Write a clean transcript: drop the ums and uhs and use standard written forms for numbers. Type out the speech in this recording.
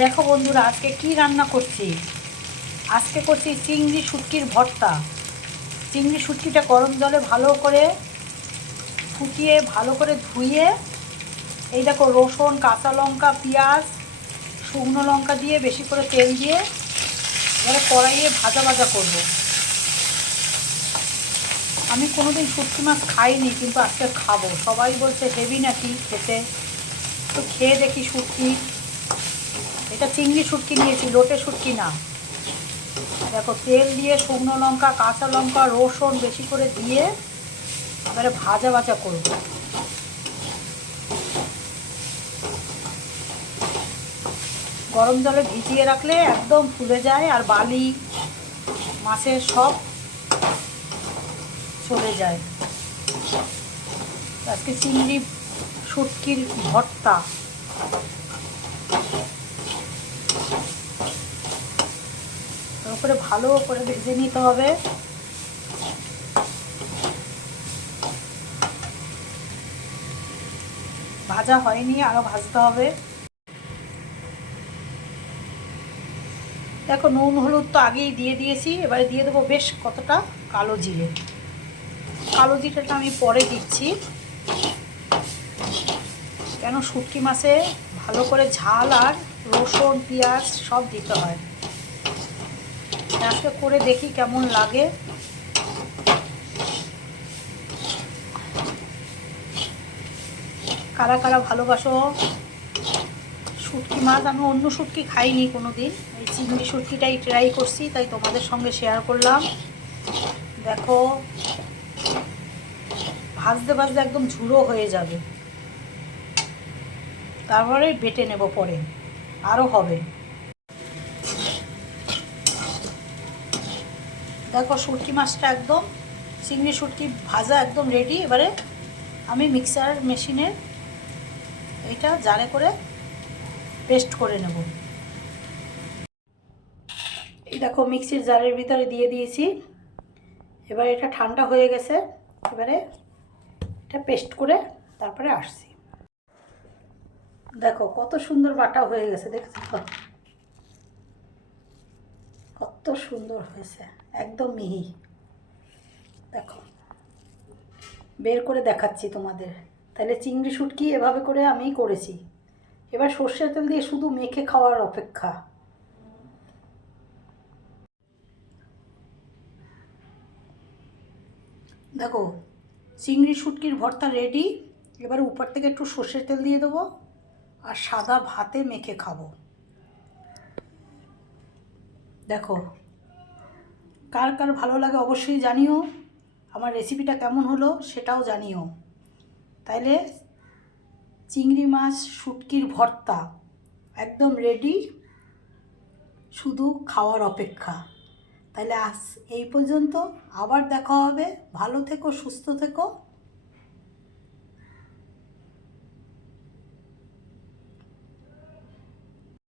দেখো বন্ধুরা, আজকে কি রান্না করছি। আজকে করছি চিংড়ি শুটকির ভর্তা। চিংড়ি শুটকিটা গরম জলে ভালো করে ফুটিয়ে ভালো করে ধুয়ে এই দেখো রসুন, কাঁচা লঙ্কা, পেঁয়াজ, শুকনো লঙ্কা দিয়ে বেশি করে তেল দিয়ে এবারে কড়াইয়ে ভাজা ভাজা করব। আমি কোনোদিন শুটকি মাছ খাইনি, কিন্তু আজকে খাবো। সবাই বলছে হেভি নাকি খেতে, তো খেয়ে দেখি শুটকি। এটা চিংড়ি শুটকি নিয়েছি, লোটে শুটকি না। দেখো তেল দিয়ে শুকনো লঙ্কা, কাঁচা লঙ্কা, রসুন বেশি করে দিয়ে এবারে ভাজা ভাজা করব। গরম জলে ভিজিয়ে রাখলে একদম ফুলে যায় আর বালি মাছের সব চলে যায়। আজকে চিংড়ি শুটকির ভর্তা। তারপরে ভালো করে ভেজে নিতে হবে। ভাজা হয়নি, আরও ভাজতে হবে। দেখো নুন হলুদ তো আগেই দিয়ে দিয়েছি, এবারে দিয়ে দেবো বেশ কতটা কালো জিরে। কালো জিরেটা আমি পরে দিচ্ছি, কেন শুটকি মাছে ভালো করে ঝাল আর রসুন পেঁয়াজ সব দিতে হয়। আজকে করে দেখি কেমন লাগে। কারা কারা ভালোবাসো শুটকি মাছ। আমি অন্য শুটকি খাইনি কোনো দিন, এই চিংড়ি শুটকিটাই ট্রাই করছি, তাই তোমাদের সঙ্গে শেয়ার করলাম। দেখো ভাজতে ভাজতে একদম ঝুড়ো হয়ে যাবে, তারপরে বেটে নেব, পরে আরও হবে। দেখো শুটকি মাছটা একদম, চিংড়ি শুটকি ভাজা একদম রেডি। এবারে আমি মিক্সার মেশিনে এইটা জারে করে পেস্ট করে নেব। এই দেখো মিক্সির জারের ভিতরে দিয়ে দিয়েছি। এবার এটা ঠান্ডা হয়ে গেছে, এবারে এটা পেস্ট করে তারপরে আসছি। দেখো কত সুন্দর বাটা হয়ে গেছে, দেখছো কত সুন্দর হয়েছে, একদম মিহি। দেখো বের করে দেখাচ্ছি তোমাদের। তাহলে চিংড়ি শুটকি এভাবে করে আমি করেছি। এবার সর্ষের তেল দিয়ে শুধু মেখে খাওয়ার অপেক্ষা। দেখো চিংড়ি শুটকির ভর্তা রেডি। এবার উপর থেকে একটু সর্ষের তেল দিয়ে দেবো আর সাদা ভাতে মেখে খাবো। দেখো কার কার ভালো লাগে অবশ্যই জানিও, আমার রেসিপিটা কেমন হলো সেটাও জানিও। তাইলে চিংড়ি মাছ শুটকির ভর্তা একদম রেডি, শুধু খাওয়ার অপেক্ষা। তাহলে আজ এই পর্যন্ত, আবার দেখা হবে। ভালো থেকো, সুস্থ থেকো।